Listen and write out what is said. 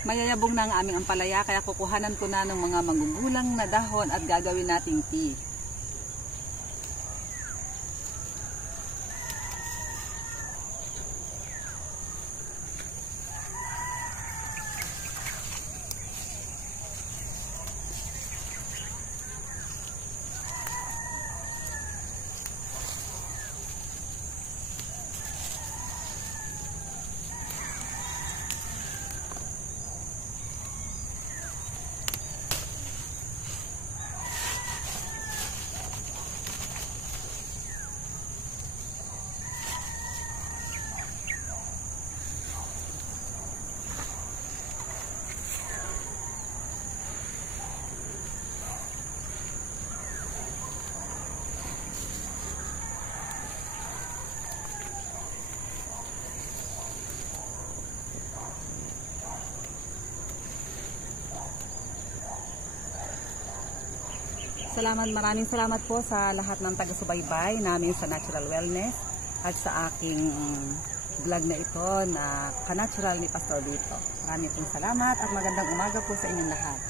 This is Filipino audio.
Mayayabong na ang aming ampalaya kaya kukuhanan ko na ng mga magugulang na dahon at gagawin nating tea. Maraming salamat po sa lahat ng taga-subaybay namin sa Natural Wellness at sa aking vlog na ito na Ka-Natural ni Pastor Vito. Maraming salamat at magandang umaga po sa inyong lahat.